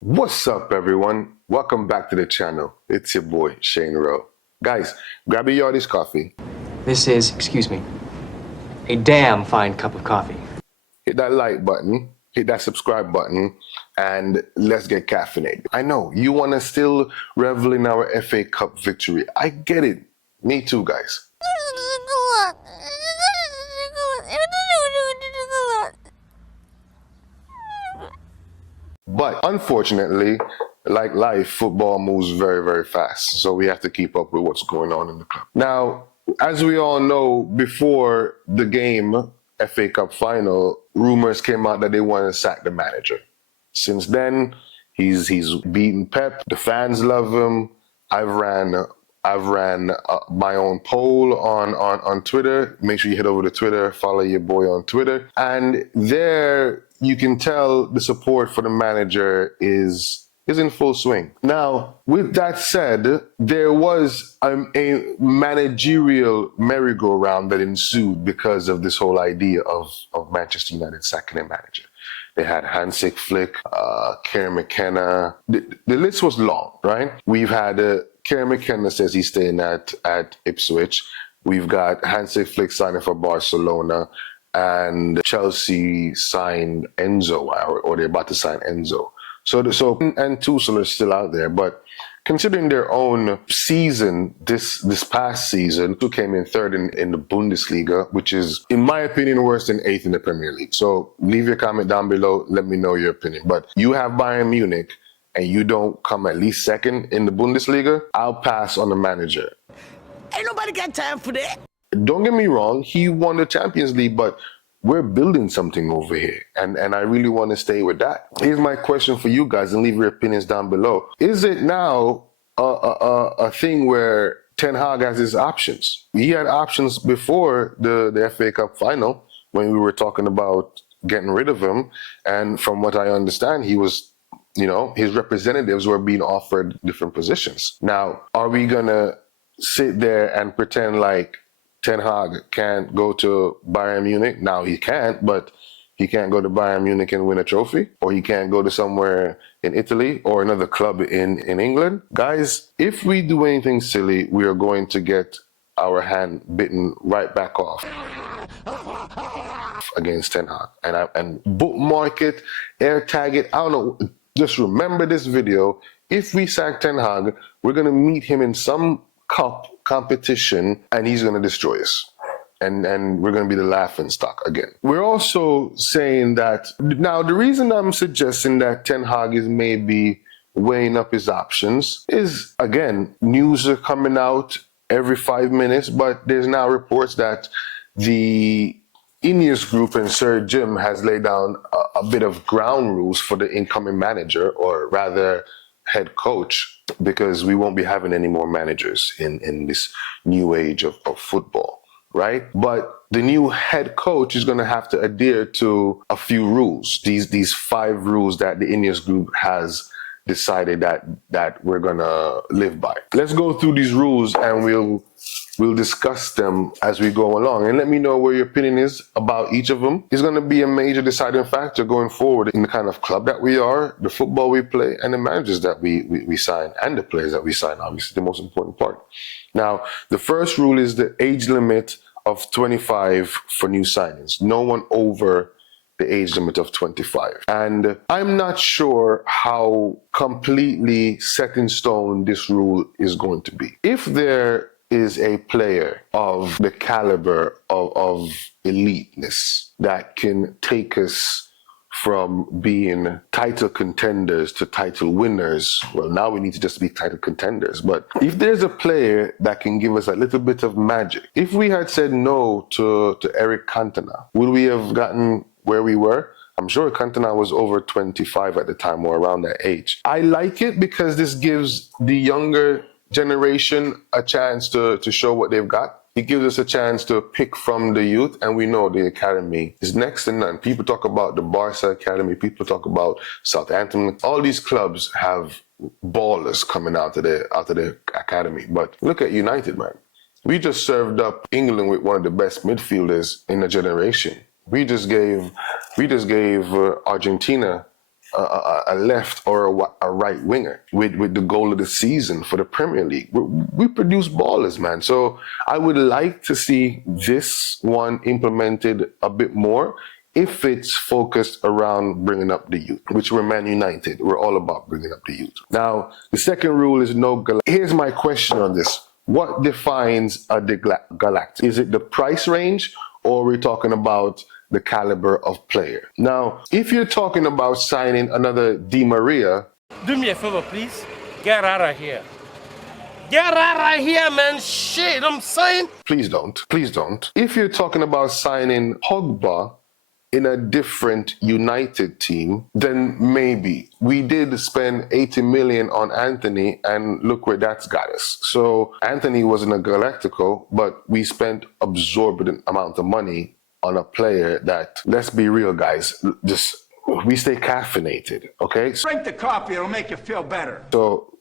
What's up, everyone? Welcome back to the channel. It's your boy, Shane Rowe. Guys, grab your Yardies coffee. This is, excuse me, a damn fine cup of coffee. Hit that like button, hit that subscribe button, and let's get caffeinated. I know, you want to still revel in our FA Cup victory. I get it. Me too, guys. But unfortunately, like life, football moves very, very fast. So we have to keep up with what's going on in the club. Now, as we all know, before the game, FA Cup final, rumors came out that they want to sack the manager. Since then, he's beaten Pep. The fans love him. I've ran my own poll on Twitter. Make sure you head over to Twitter, follow your boy on Twitter. And there you can tell the support for the manager is in full swing. Now, with that said, there was a managerial merry-go-round that ensued because of this whole idea of Manchester United sacking a manager. They had Hansi Flick, Kieran McKenna. The list was long, right? We've had Kieran McKenna says he's staying at Ipswich. We've got Hansi Flick signing for Barcelona, and Chelsea signed Enzo, or they're about to sign Enzo. So and Tuchel is still out there, but considering their own season, this past season, who came in third in the Bundesliga, which is, in my opinion, worse than eighth in the Premier League. So leave your comment down below. Let me know your opinion. But you have Bayern Munich, and you don't come at least second in the Bundesliga, I'll pass on the manager. Ain't nobody got time for that. Don't get me wrong, he won the Champions League, but we're building something over here, and I really want to stay with that. Here's my question for you guys, and leave your opinions down below. Is it now a thing where Ten Hag has his options? He had options before the FA Cup final when we were talking about getting rid of him, and from what I understand, he was, his representatives were being offered different positions. Now, are we gonna sit there and pretend like Ten Hag can't go to Bayern Munich? Now he can't, but he can't go to Bayern Munich and win a trophy, or he can't go to somewhere in Italy or another club in England. Guys, if we do anything silly, we are going to get our hand bitten right back off against Ten Hag. And bookmark it, air tag it, I don't know. Just remember this video. If we sack Ten Hag, we're going to meet him in some cup competition, and he's going to destroy us. And we're going to be the laughing stock again. We're also saying that, now the reason I'm suggesting that Ten Hag is maybe weighing up his options is, again, news are coming out every 5 minutes, but there's now reports that the Ineos Group and Sir Jim has laid down a bit of ground rules for the incoming manager, or rather head coach, because we won't be having any more managers in this new age of football, right? But the new head coach is going to have to adhere to a few rules, these 5 rules that the Ineos Group has decided that we're going to live by. Let's go through these rules, and we'll discuss them as we go along, and let me know where your opinion is about each of them. It's going to be a major deciding factor going forward in the kind of club that we are, the football we play, and the managers that we sign, and the players that we sign, obviously the most important part. Now, the first rule is the age limit of 25 for new signings. No one over the age limit of 25. And I'm not sure how completely set in stone this rule is going to be. If there is a player of the caliber of eliteness that can take us from being title contenders to title winners, well, now we need to just be title contenders. But if there's a player that can give us a little bit of magic, if we had said no to Erik Cantona, would we have gotten where we were? I'm sure Cantona was over 25 at the time, or around that age. I like it because this gives the younger generation a chance to show what they've got. It gives us a chance to pick from the youth, and we know the academy is next to none. People talk about the Barca Academy, people talk about Southampton. All these clubs have ballers coming out of the academy. But look at United, man. We just served up England with one of the best midfielders in a generation. We just gave Argentina a left or a right winger with the goal of the season for the Premier League. We produce ballers, man. So I would like to see this one implemented a bit more if it's focused around bringing up the youth, which we're Man United. We're all about bringing up the youth. Now, the second rule is no Here's my question on this. What defines a Galactic? Is it the price range, or are we talking about the caliber of player? Now, if you're talking about signing another Di Maria, do me a favor, please. Get out of here. Get out of here, man. Shit, I'm saying. Please don't. Please don't. If you're talking about signing Pogba in a different United team, then maybe. We did spend 80 million on Anthony, and look where that's got us. So Anthony wasn't a Galactico, but we spent exorbitant amount of money on a player that, let's be real, guys, just we stay caffeinated, okay? Drink the coffee, it'll make you feel better. So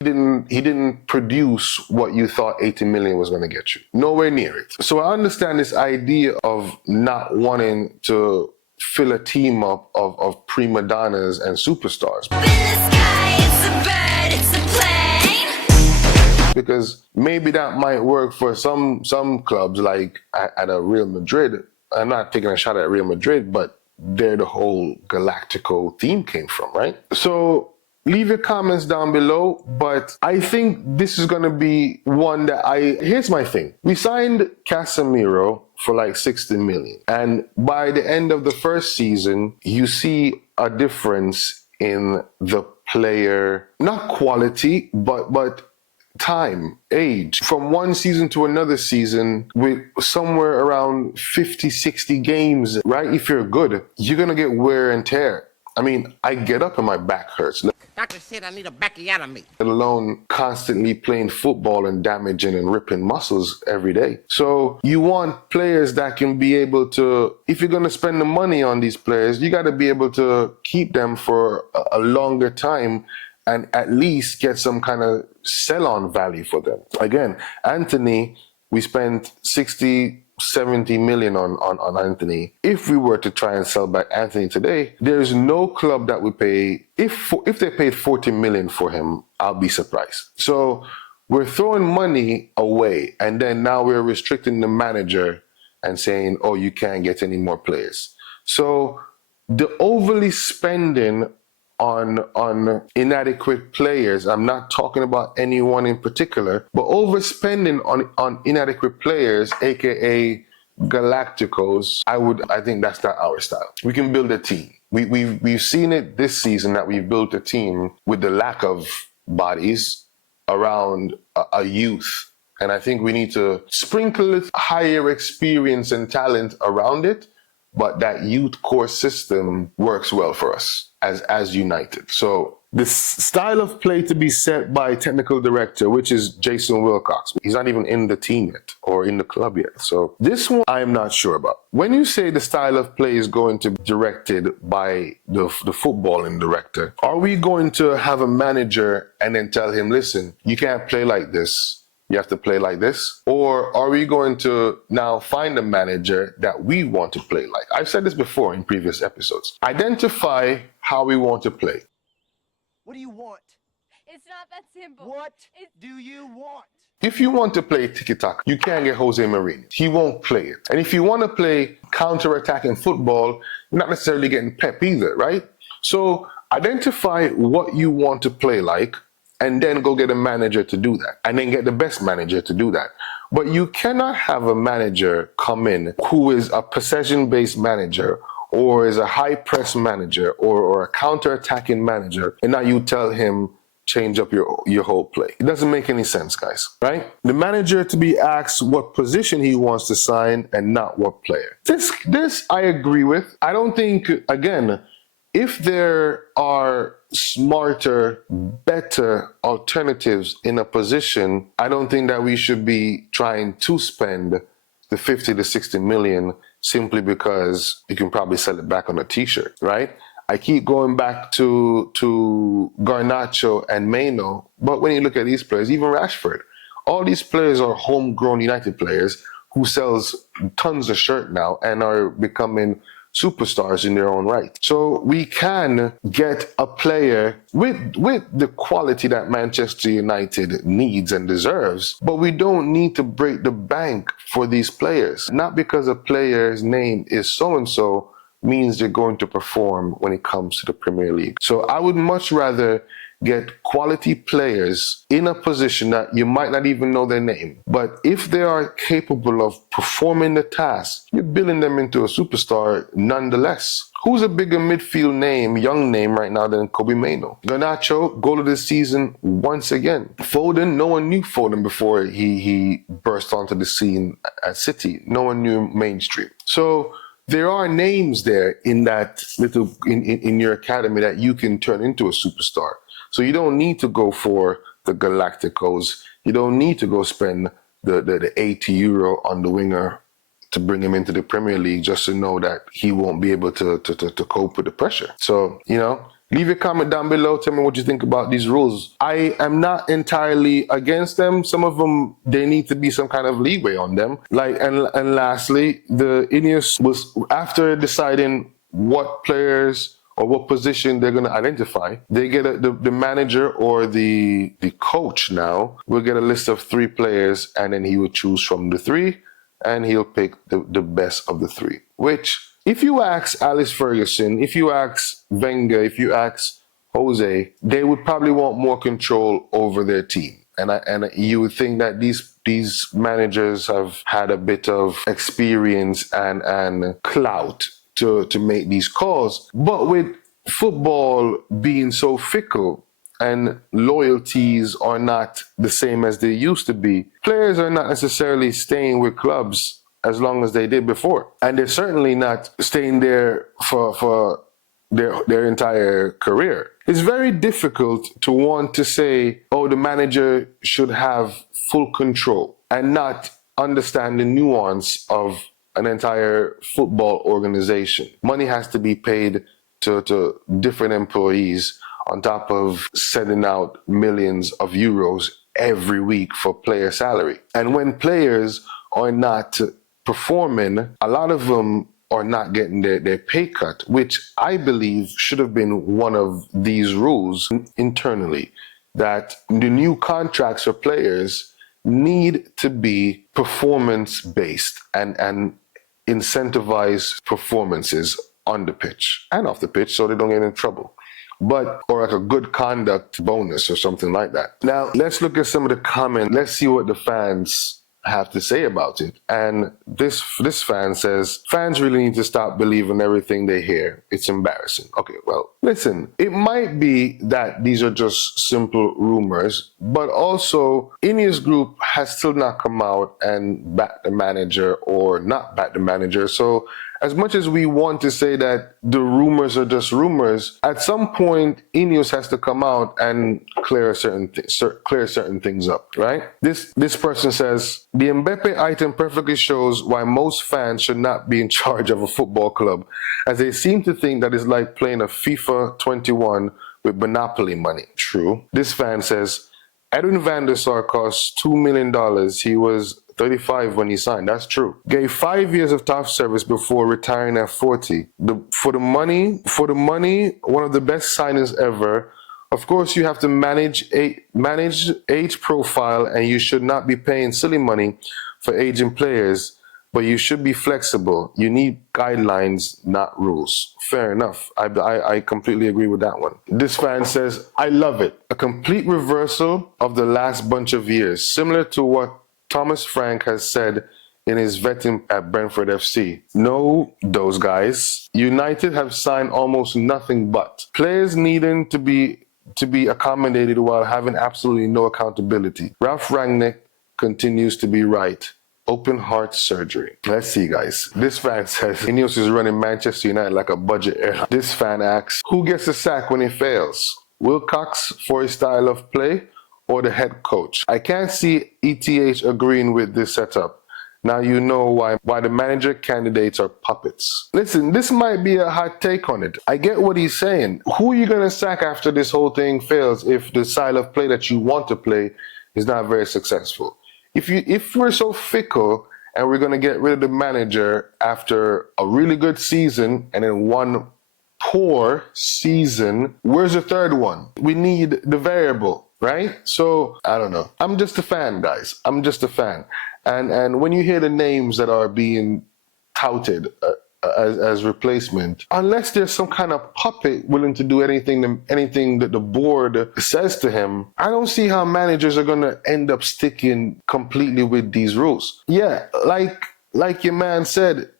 he didn't produce what you thought 80 million was going to get you. Nowhere near it. So I understand this idea of not wanting to fill a team up of prima donnas and superstars. Up in the sky, it's a bird, it's a plane. Because maybe that might work for some clubs, like at a Real Madrid. I'm not taking a shot at Real Madrid, but they're the whole Galactico theme came from, right? So leave your comments down below, but I think this is going to be one that here's my thing. We signed Casemiro for like 60 million. And by the end of the first season, you see a difference in the player, not quality, but time, age. From one season to another season, with somewhere around 50, 60 games, right? If you're good, you're going to get wear and tear. I mean, I get up and my back hurts. Doctor said I need a backiotomy. Let alone constantly playing football and damaging and ripping muscles every day. So you want players that can be able to, if you're going to spend the money on these players, you got to be able to keep them for a longer time and at least get some kind of sell-on value for them. Again, Anthony, we spent 60, 70 million on Anthony. If we were to try and sell back Anthony today, there's no club that would pay, if they paid 40 million for him, I'll be surprised. So we're throwing money away, and then now we're restricting the manager and saying, oh, you can't get any more players. So the overly spending on inadequate players, I'm not talking about anyone in particular, but overspending on inadequate players, aka Galacticos, I think that's not our style. We can build a team. We've seen it this season that we've built a team with the lack of bodies around a youth. And I think we need to sprinkle higher experience and talent around it, but that youth core system works well for us as United. So this style of play to be set by technical director, which is Jason Wilcox. He's not even in the team yet or in the club yet. So this one I'm not sure about. When you say the style of play is going to be directed by the footballing director, are we going to have a manager and then tell him, listen, you can't play like this, you have to play like this? Or are we going to now find a manager that we want to play like? I've said this before in previous episodes. Identify how we want to play. What do you want? It's not that simple. What do you want? If you want to play tiki-taka, you can't get Jose Mourinho. He won't play it. And if you want to play counter-attacking football, you're not necessarily getting Pep either, right? So identify what you want to play like, and then go get a manager to do that, and then get the best manager to do that. But you cannot have a manager come in who is a possession-based manager, or is a high-press manager, or a counter-attacking manager, and now you tell him, change up your whole play. It doesn't make any sense, guys, right? The manager to be asked what position he wants to sign and not what player. This I agree with. I don't think, again, if there are smarter, better alternatives in a position, I don't think that we should be trying to spend the 50 to 60 million simply because you can probably sell it back on a t-shirt, right? I keep going back to Garnacho and Maino, but when you look at these players, even Rashford, all these players are homegrown United players who sells tons of shirt now and are becoming superstars in their own right. So we can get a player with the quality that Manchester United needs and deserves, but we don't need to break the bank for these players. Not because a player's name is so-and-so means they're going to perform when it comes to the Premier League. So I would much rather get quality players in a position that you might not even know their name. But if they are capable of performing the task, you're building them into a superstar nonetheless. Who's a bigger midfield name, young name right now than Kobe Mainoo? Garnacho, goal of the season once again. Foden, no one knew Foden before he burst onto the scene at City. No one knew mainstream. So there are names there in that little in your academy that you can turn into a superstar. So you don't need to go for the Galacticos. You don't need to go spend the 80 euro on the winger to bring him into the Premier League just to know that he won't be able to cope with the pressure. So, you know, leave your comment down below. Tell me what you think about these rules. I am not entirely against them. Some of them, there need to be some kind of leeway on them. And lastly, the Ineos was, after deciding what players or what position they're going to identify, they get the manager or the coach now will get a list of 3 players, and then he will choose from the 3, and he'll pick the best of the 3. Which, if you ask Alice Ferguson, if you ask Wenger, if you ask Jose, they would probably want more control over their team. And you would think that these managers have had a bit of experience and clout to make these calls. But with football being so fickle and loyalties are not the same as they used to be, players are not necessarily staying with clubs as long as they did before. And they're certainly not staying there for their entire career. It's very difficult to want to say, oh, the manager should have full control and not understand the nuance of an entire football organization. Money has to be paid to different employees on top of sending out millions of euros every week for player salary. And when players are not performing, a lot of them are not getting their pay cut, which I believe should have been one of these rules internally, that the new contracts for players need to be performance-based and incentivize performances on the pitch and off the pitch so they don't get in trouble. Or like a good conduct bonus or something like that. Now, let's look at some of the comments. Let's see what the fans have to say about it. And this fan says, fans really need to stop believing everything they hear. It's embarrassing. Okay, well, listen, it might be that these are just simple rumors, but also Ineos Group has still not come out and back the manager or not back the manager. So as much as we want to say that the rumors are just rumors, at some point Ineos has to come out and clear certain things up, right? This person says, the Mbappe item perfectly shows why most fans should not be in charge of a football club, as they seem to think that it's like playing a FIFA 21 with Monopoly money. True. This fan says, Edwin van der Sar cost $2 million. He was 35 when he signed. That's true. Gave 5 years of tough service before retiring at 40. For the money, one of the best signings ever. Of course, you have to manage age profile, and you should not be paying silly money for aging players, but you should be flexible. You need guidelines, not rules. Fair enough. I completely agree with that one. This fan says, I love it. A complete reversal of the last bunch of years, similar to what Thomas Frank has said in his vetting at Brentford FC. No, those guys. United have signed almost nothing but players needing to be accommodated while having absolutely no accountability. Ralph Rangnick continues to be right. Open heart surgery. Let's see, guys. This fan says Ineos is running Manchester United like a budget airline. This fan asks, who gets the sack when it fails? Wilcox for his style of play or the head coach? I can't see ETH agreeing with this setup. Now you know why the manager candidates are puppets. Listen, this might be a hot take on it. I get what he's saying. Who are you going to sack after this whole thing fails if the style of play that you want to play is not very successful? If we're so fickle and we're going to get rid of the manager after a really good season and then one poor season, where's the third one? We need the variable, right? So I don't know. I'm just a fan, guys. I'm just a fan. And when you hear the names that are being touted as replacement, unless there's some kind of puppet willing to do anything that the board says to him, I don't see how managers are going to end up sticking completely with these rules. Yeah, like your man said,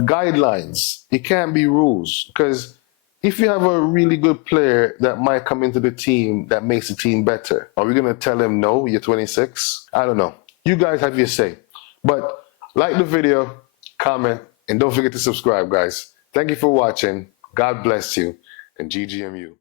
guidelines. It can't be rules, because if you have a really good player that might come into the team that makes the team better, are we going to tell him, no, you're 26? I don't know. You guys have your say. But like the video, comment, and don't forget to subscribe, guys. Thank you for watching. God bless you, and GGMU.